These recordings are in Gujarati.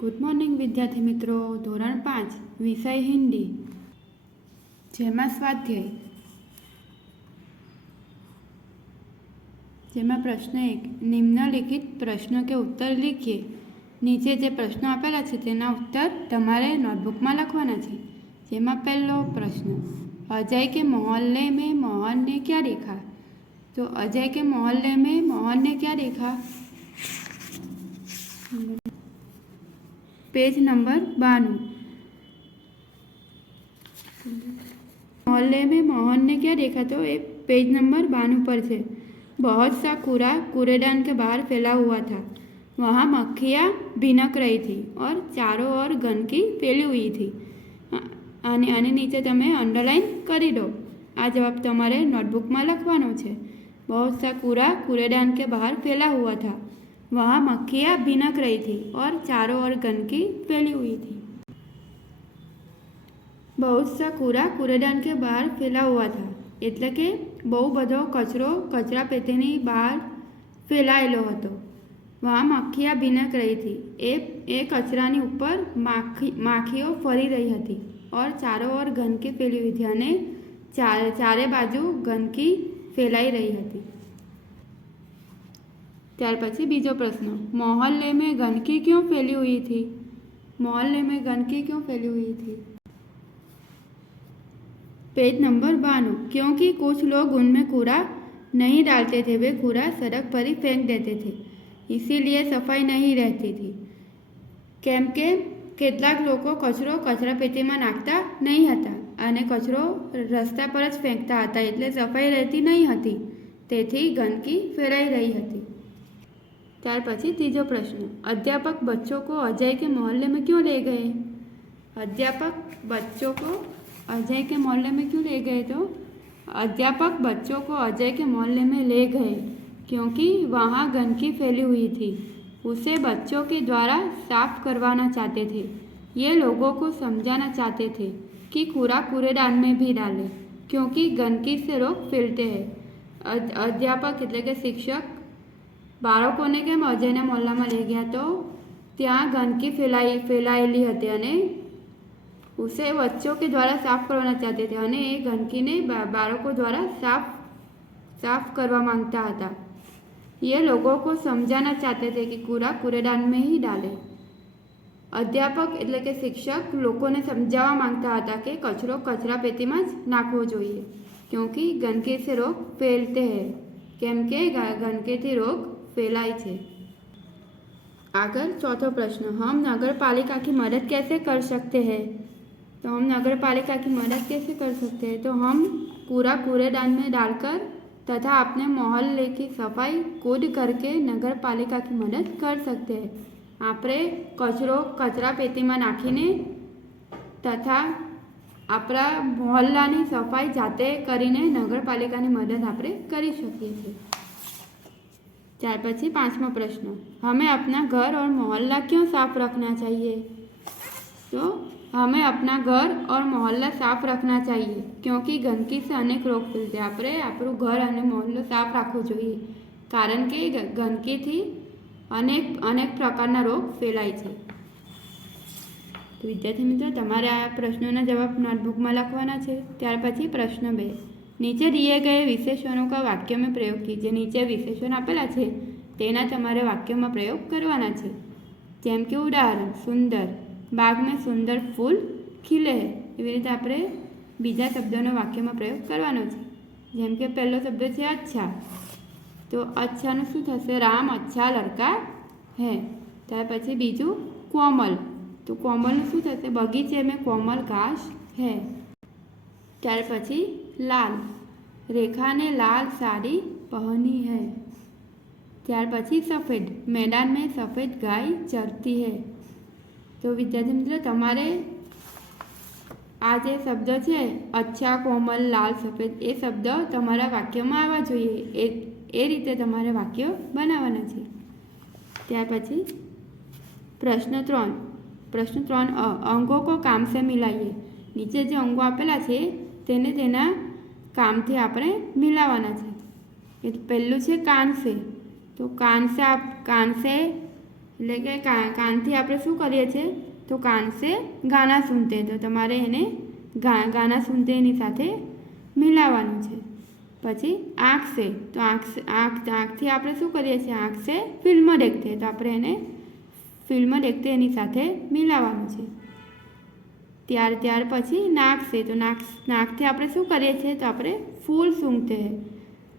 ગુડ મોર્નિંગ વિદ્યાર્થી મિત્રો. ધોરણ 5 વિષય હિન્દી, જેમાં સ્વાધ્યાય, જેમાં પ્રશ્ન 1, નિમ્નલિખિત પ્રશ્નો કે ઉત્તર લીખીએ. નીચે જે પ્રશ્નો આપેલા છે તેના ઉત્તર તમારે નોટબુકમાં લખવાના છે. જેમાં પહેલો પ્રશ્ન, અજય કે મોહલ્લે में मोहन ने क्या देखा? तो अजय के मोहल्ले में मोहन ने क्या देखा? Page number 92. मोहल्ले में मोहन ने क्या देखा? तो ये पेज नंबर 92 पर है. बहुत सा कूड़ा कूड़ेदान के बाहर फैला हुआ था. वहाँ मक्खियाँ भिनक रही थी और चारों ओर गंदगी फैली हुई थी. आने नीचे तमे अंडरलाइन करी दो. आ जवाब तमारे नोटबुक में लखवानो छे. बहुत सा कूड़ा कूड़ेदान के बाहर फैला हुआ था. वहाँ मक्खियाँ भिनक रही थी और चारों ओर गंदगी फैली हुई थी. बहुत सा कूड़ा कूड़ेदान के बहार फैला हुआ था એટલે કે બહુ બધો કચરો કચરા પેટીની બહાર ફેલાયેલો હતો. વहाँ મક્ખિયા ભીનક રહી थी. એ કચરાની ઉપર માખીઓ ફરી રહી હતી. और चारों ओर गंदगी फैली हुई थी અને ચારે બાજુ ગંદકી ફેલાઈ રહી હતી. ત્યાર પછી બીજો પ્રશ્ન, मोहल्ले में गंदगी क्यों फैली हुई थी? मोहल्ले में गंदगी क्यों फैली हुई थी? Page number 92. क्योंकि कुछ लोग उनमें कूड़ा नहीं डालते थे. वे कूड़ा सड़क पर ही फेंक देते थे, इसीलिए सफाई नहीं रहती थी. કેમ કે કેટલાક લોકો કચરો કચરાપેટીમાં નાખતા નહીં હતા અને કચરો રસ્તા પર જ ફેંકતા હતા, એટલે સફાઈ રહેતી નહીં હતી, તેથી ગંદકી ફેલાઈ રહી હતી. ત્યાર પછી ત્રીજો પ્રશ્ન, अध्यापक बच्चों को अजय के मोहल्ले में क्यों ले गए? अध्यापक बच्चों को अजय के मोहल्ले में क्यों ले गए? तो अध्यापक बच्चों को अजय के मोहल्ले में ले गए क्योंकि वहाँ गंदगी फैली हुई थी. उसे बच्चों के द्वारा साफ करवाना चाहते थे. ये लोगों को समझाना चाहते थे कि कूड़ा कूड़ेदान में भी डालें क्योंकि गंदगी से रोग फैलते हैं. अध्यापक એટલે કે શિક્ષક બાળકોને કેમ અજયના મોહલ્લામાં લઈ ગયા? તો ત્યાં ગંદકી ફેલાયેલી હતી અને उसे बच्चों के द्वारा साफ करवाना चाहते थे અને એ ગંદકીને બાળકો દ્વારા साफ करवा मांगता था. ये लोगों को समझाना चाहते थे कि कूड़ा कूड़ेदान में ही डाले. अध्यापक એટલે કે શિક્ષક લોકોને સમજાવવા માંગતા હતા કે કચરો કચરાપેટીમાં જ નાખવો જોઈએ, क्योंकि गंदगी से रोग फैलते हैं. કેમ કે ગંદકીથી રોગ फैलाय છે. आगे चौथा प्रश्न, हम नगर पालिका की मदद कैसे कर सकते हैं? तो हम नगर पालिका की मदद कैसे कर सकते हैं? तो हम कूड़ा कूड़ेदान में डालकर तथा अपने मोहल्ले की सफाई खुद करके नगर पालिका की मदद कर सकते हैं. આપણે કચરો કચરાપેટીમાં નાખીને તથા આપણા મોહલ્લાની સફાઈ જાતે કરીને નગરપાલિકાની મદદ આપણે કરી શકીએ છીએ. ત્યાર પછી પાંચમો પ્રશ્ન, हमें अपना घर और मोहल्ला क्यों साफ रखना चाहिए? तो हमें अपना घर और मोहल्ला साफ रखना चाहिए क्योंकि गंदगी से अनेक रोग फैलते हैं. આપણે આપણું ઘર અને મોહલ્લો સાફ રાખવો જોઈએ કારણ કે ગંદકીથી અનેક પ્રકારના રોગ ફેલાય છે. તો વિદ્યાર્થી મિત્રો, તમારે આ પ્રશ્નોના જવાબ નોટબુકમાં લખવાના છે. ત્યાર પછી પ્રશ્ન 2, નીચે दिए गए विशेषणों का वाक्य में प्रयोग कीजिए. નીચે વિશેષણ આપેલા છે તેના તમારે વાક્યમાં પ્રયોગ કરવાના છે. જેમ કે ઉદાહરણ, સુંદર, बाग में सुंदर फूल खिले है. એવી રીતે આપણે બીજા શબ્દોનો વાક્યમાં પ્રયોગ કરવાનો છે. જેમ કે પહેલો શબ્દ છે अच्छा, તો અચ્છાનું શું થશે? રામ अच्छा लड़का है. ત્યાર પછી બીજું कोमल, તો कोमलનું શું થશે? બગીચે में कोमल घास है. ત્યાર પછી लाल, रेखा ने लाल साड़ी पहनी है. ત્યાર પછી सफ़ेद, मैदान में सफ़ेद गाय चरती है. तो विद्यार्थी मित्रों, तमारे आ जे शब्द है अच्छा, कोमल, लाल, सफेद, ये शब्द तमारा वाक्य में आवा जोईए. ए रीते तमारे वाक्य बनावाना छे. त्यार पछी प्रश्न 3 अंगों को काम से मिलाइए. नीचे जे अंगो आपेला छे तेने तेना कामथी आपणे मिलावाना छे. पहलुं छे कान से, तो कान से એટલે કે કાનથી આપણે શું કરીએ છીએ તો કાન સે ગાના સુનતે, તો તમારે એને ગાના સુનતે એની સાથે મિલાવવાનું છે. પછી આંખ સે, તો આંખથી આપણે શું કરીએ છીએ આંખ સે ફિલ્મ દેખતે, તો આપણે એને ફિલ્મ દેખતે એની સાથે મિલાવવાનું છે. ત્યાર પછી નાક સે, તો નાકથી આપણે શું કરીએ છીએ તો આપણે ફૂલ સૂંઘતે હે,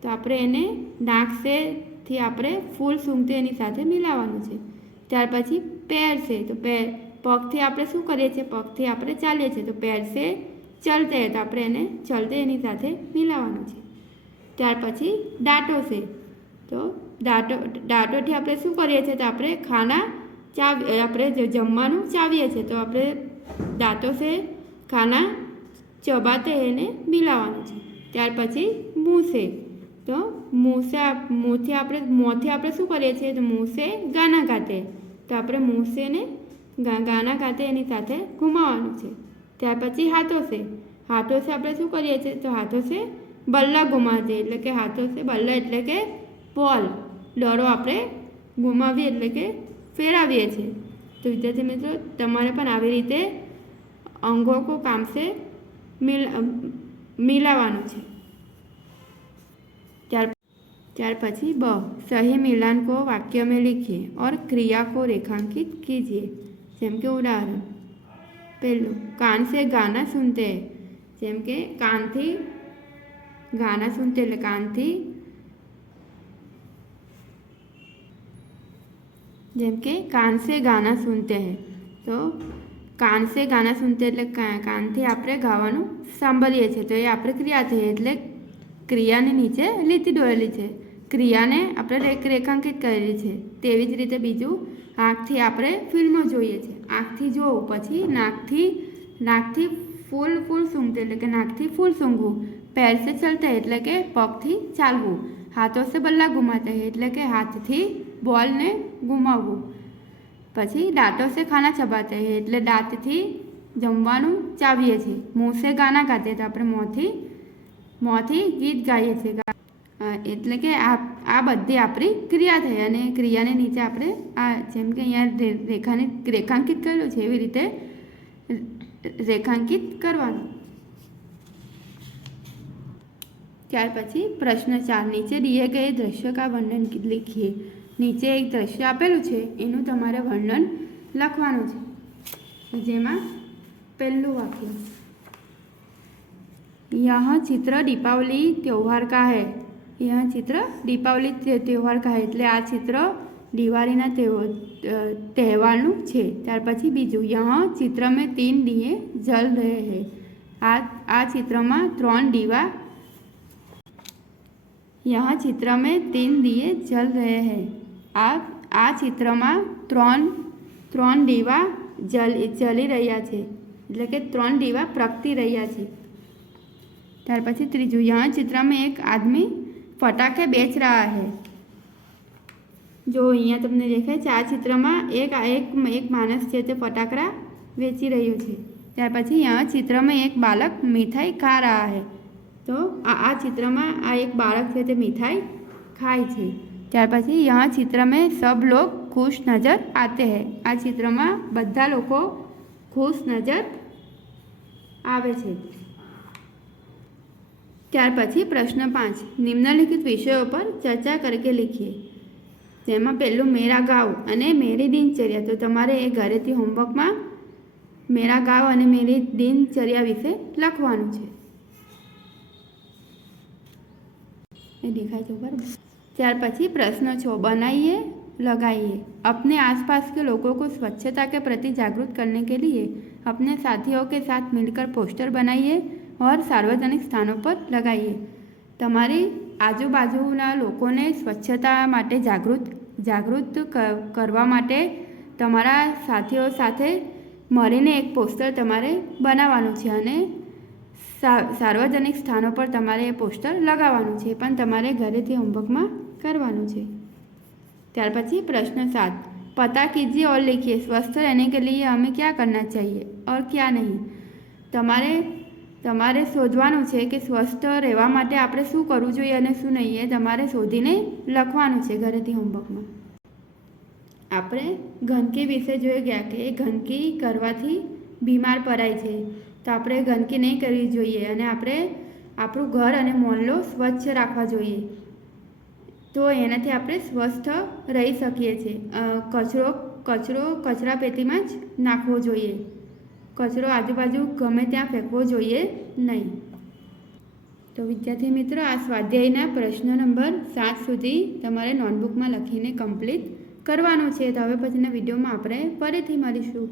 તો આપણે એને નાક સેથી આપણે ફૂલ સૂંઘતે એની સાથે મિલાવવાનું છે. ત્યાર પછી પેર સે, તો પગથી આપણે શું કરીએ છીએ પગથી આપણે ચાલીએ છીએ, તો પેર સે ચલતે, તો આપણે એને ચલતે એની સાથે મિલાવવાનું છે. ત્યાર પછી દાંતો સે, તો દાંતોથી આપણે શું કરીએ છીએ તો આપણે આપણે જમવાનું ચાવીએ છીએ, તો આપણે દાંતો સે ખાના ચબાતે એને મિલાવવાનું છે. ત્યાર પછી મુંહ સે, તો મોંથી આપણે શું કરીએ છીએ તો મુંહ સે ગાના ગાતે, તો આપણે મુંહ સે ને ગાના ગાતે એની સાથે ઘુમાવવાનું છે. ત્યાર પછી હાથો સે આપણે શું કરીએ છીએ તો હાથો સે બલ્લા ઘુમાવતે, એટલે કે હાથો સે બલ્લા એટલે કે બોલ, દડો આપણે ઘુમાવીએ એટલે કે ફેરવીએ છીએ. તો વિદ્યાર્થી મિત્રો તમારે પણ આવી રીતે અંગો કો કામ સે મિલાવાનું છે. ત્યાર પછી સही मिलान को वाक्य में लिखिए और क्रिया को रेखांकित कीजिए. જેમ કે ઉદાહરણ પહેલું કાન સે ગાના સુનતે, જેમ કે કાનથી ગાના સુનતે એટલે કાનથી, જેમ કે કાન સે ગાના સુનતે હૈ, તો કાન સે ગાના સુનતે એટલે કાનથી આપણે ગાવાનું સાંભળીએ છીએ, તો એ આપણે ક્રિયા થઈ, એટલે ક્રિયાની નીચે લીટી દોરેલી છે, ક્રિયાને આપણે રેખાંકિત કરેલી છે. તેવી જ રીતે બીજું આંખથી આપણે ફિલ્મો જોઈએ છીએ, આંખથી જોવું, પછી નાકથી ફૂલ સૂંઘતે એટલે કે નાકથી ફૂલ સૂંઘવું, પેર સે ચલતે એટલે કે પગથી ચાલવું, હાથો સે બલ્લા ઘુમાતે એટલે કે હાથથી બોલને ઘુમાવવું, પછી દાંતો સે ખાના ચબાતે એટલે દાંતથી જમવાનું ચાવીએ છીએ, મુંહ સે ગાના ગાતે, તો આપણે મોંથી ગીત ગાઈએ છીએ, એટલે કે આ બધી આપણી ક્રિયા થઈ. અને ક્રિયાને નીચે આપણે જેમ કે અહીંયા રેખાંકિત કરેલું છે એવી રીતે રેખાંકિત કરવાનું. ત્યાર પછી પ્રશ્ન 4 નીચે દિए गए दृश्य का वर्णन लिखिए. નીચે એક દ્રશ્ય આપેલું છે એનું તમારે વર્ણન લખવાનું છે. જેમાં પહેલું વાક્ય यह चित्र दीपावली त्यौहार का है. यह चित्र दीपावली त्यौहार का है એટલે આ ચિત્ર દિવાળીના તહેવારનું છે. ત્યાર પછી બીજું यह चित्र में 3 दिए जल रहे हैं. આ ચિત્રમાં 3 દીવા, यह चित्र में 3 दिए जल रहे हैं. આ ચિત્રમાં 3 દીવા જલી રહ્યા છે, એટલે કે 3 દીવા પ્રગટી રહ્યા છે. ત્યાર પછી ત્રીજું यह चित्र में एक आदमी फटाके बेच रहा है. જો અહીંયા તમને દેખાય છે આ ચિત્રમાં એક માણસ છે તે ફટાકડા વેચી રહ્યો છે. ત્યાર પછી यह चित्र में एक बालक मिठाई खा रहा है. તો આ ચિત્રમાં આ એક બાળક છે તે મીઠાઈ ખાય છે. ત્યાર પછી यह चित्र में सब लोग खुश नज़र आते हैं. આ ચિત્રમાં બધા લોકો ખુશ નજર આવે છે. ત્યાર પછી પ્રશ્ન 5 નિમ્નલિખિત વિષયો પર ચર્ચા કરકે લીખીએ. જેમાં પહેલું મેરા ગાંવ અને મેરી દિનચર્યા, તો તમારે એ ઘરેથી હોમવર્કમાં મેરા ગાંવ અને મેરી દિનચર્યા વિશે લખવાનું છે. એ દેખાય છે બરાબર. ત્યાર પછી પ્રશ્ન 6 बनाइए लगाइए. अपने आसपास के लोगों को स्वच्छता के प्रति जागरूक करने के लिए अपने साथियों के साथ मिलकर पोस्टर बनाइए और सार्वजनिक स्थानों पर लगाइए. તમારી આજુબાજુના લોકોને સ્વચ્છતા માટે જાગૃત કરવા માટે તમારા સાથીઓ સાથે મળીને એક પોસ્ટર તમારે બનાવવાનું છે અને સાર્વજનિક સ્થાનો પર તમારે એ પોસ્ટર લગાવવાનું છે, પણ તમારે ઘરેથી હોમવર્કમાં કરવાનું છે. ત્યાર પછી પ્રશ્ન 7 पता कीजिए और लिखिए स्वस्थ रहने के लिए हमें क्या करना चाहिए और क्या नहीं. તમારે શોધવાનું છે કે સ્વસ્થ રહેવા માટે આપણે શું કરવું જોઈએ અને શું નહીં, એ તમારે શોધીને લખવાનું છે ઘરેથી હોમવર્કમાં. આપણે ગંદકી વિશે જોઈ ગયા કે ગંદકી કરવાથી બીમાર પડાય છે, તો આપણે ગંદકી નહીં કરવી જોઈએ અને આપણે આપણું ઘર અને મોહલ્લો સ્વચ્છ રાખવા જોઈએ, તો એનાથી આપણે સ્વસ્થ રહી શકીએ છીએ. કચરો કચરાપેટીમાં જ નાખવો જોઈએ. કચરો આજુબાજુ ગમે ત્યાં ફેંકવો જોઈએ નહીં. તો વિદ્યાર્થી મિત્રો, આ સ્વાધ્યાયના પ્રશ્ન નંબર 7 સુધી તમારે નોટબુકમાં લખીને કમ્પ્લીટ કરવાનું છે. તો હવે પછીના વિડીયોમાં આપણે ફરીથી મળીશું.